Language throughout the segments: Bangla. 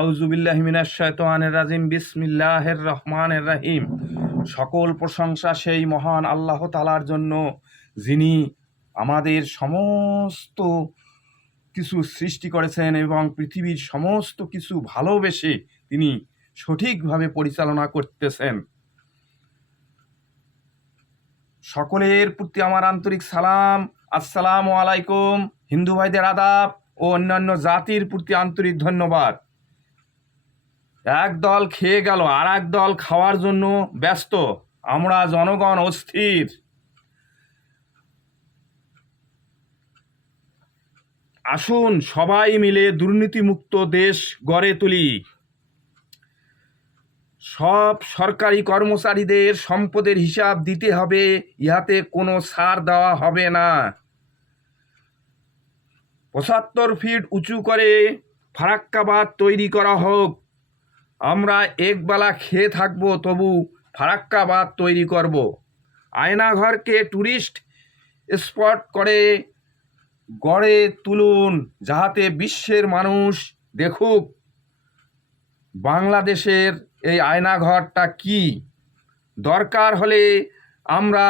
আউযুবিল্লাহি মিনাশ শাইতানির রাজিম। বিসমিল্লাহির রহমানির রহিম। সকল প্রশংসা সেই মহান আল্লাহ তাআলার জন্য, যিনি আমাদের সমস্ত কিছু সৃষ্টি করেছেন এবং পৃথিবীর সমস্ত কিছু ভালোবেসে তিনি সঠিকভাবে পরিচালনা করতেছেন। সকলের প্রতি আমার আন্তরিক সালাম, আসসালামু আলাইকুম। হিন্দু ভাইদের আদাব ও অন্যান্য জাতির প্রতি আন্তরিক ধন্যবাদ। এক দল খেয়ে গেল, আর এক দল খাওয়ার জন্য ব্যস্ত। আমরা জনগণ অস্থির। আসুন সবাই মিলে দুর্নীতিমুক্ত দেশ গড়ে তুলি। সব সরকারি কর্মচারীদের সম্পদের হিসাব দিতে হবে, ইহাতে কোনো ছাড় দেওয়া হবে না। ৭৫ ফিট উঁচু করে ফারাক্কা বাঁধ তৈরি করা হোক। আমরা একবেলা খেয়ে থাকবো, তবু ফারাক্কা বাঁধ তৈরি করব। আয়নাঘরকে টুরিস্ট স্পট করে গড়ে তুলুন, যাহাতে বিশ্বের মানুষ দেখুক বাংলাদেশের এই আয়নাঘরটা কি। দরকার হলে আমরা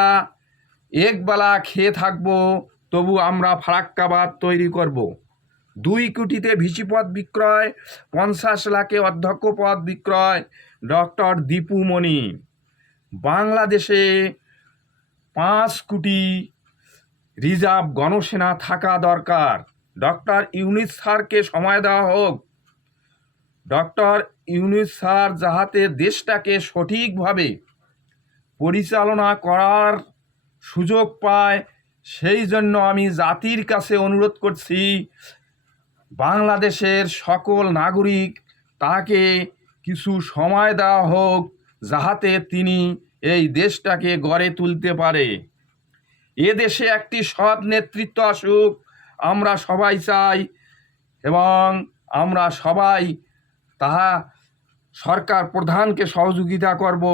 একবেলা খেয়ে থাকবো, তবু আমরা ফারাক্কা বাঁধ তৈরি করব। 2 কোটিতে ভিসি পদ বিক্রয়, 50 লাখে অধ্যক্ষ পদ বিক্রয়। ডক্টর দীপু মনি। বাংলাদেশে 5 কোটি রিজার্ভ গণসেনা থাকা দরকার। ডক্টর ইউনূস স্যারকে সময় দেওয়া হোক। ডক্টর ইউনূস স্যার যাহাতে দেশটাকে সঠিকভাবে পরিচালনা করার সুযোগ পায়, সেই জন্য আমি জাতির কাছে অনুরোধ করছি, বাংলাদেশের সকল নাগরিক তাকে কিছু সময় দেওয়া হোক, যাহাতে তিনি এই দেশটাকে গড়ে তুলতে পারে। এ দেশে একটি সৎ নেতৃত্ব আসুক, আমরা সবাই চাই, এবং আমরা সবাই তাহা সরকার প্রধানকে সহযোগিতা করব,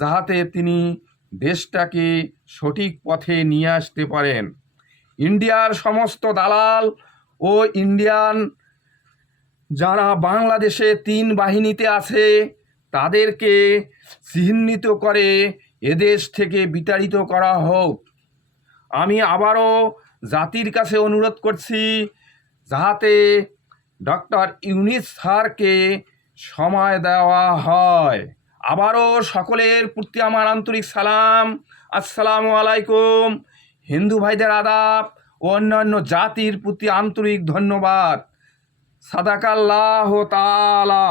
যাহাতে তিনি দেশটাকে সঠিক পথে নিয়ে আসতে পারেন। ইন্ডিয়ার সমস্ত দালাল ও ইন্ডিয়ান যারা বাংলাদেশে 3 বাহিনীতে আছে, তাদেরকে চিহ্নিত করে এদেশ থেকে বিতাড়িত করা হোক। আমি আবারও জাতির কাছে অনুরোধ করছি, যাহাতে ডক্টর ইউনূস স্যারকে সময় দেওয়া হয়। আবারও সকলের প্রতি আমার আন্তরিক সালাম, আসসালামু আলাইকুম। হিন্দু ভাইদের আদাব ও অন্যান্য জাতির প্রতি আন্তরিক ধন্যবাদ। সাদাকাল্লাহু তাআলা।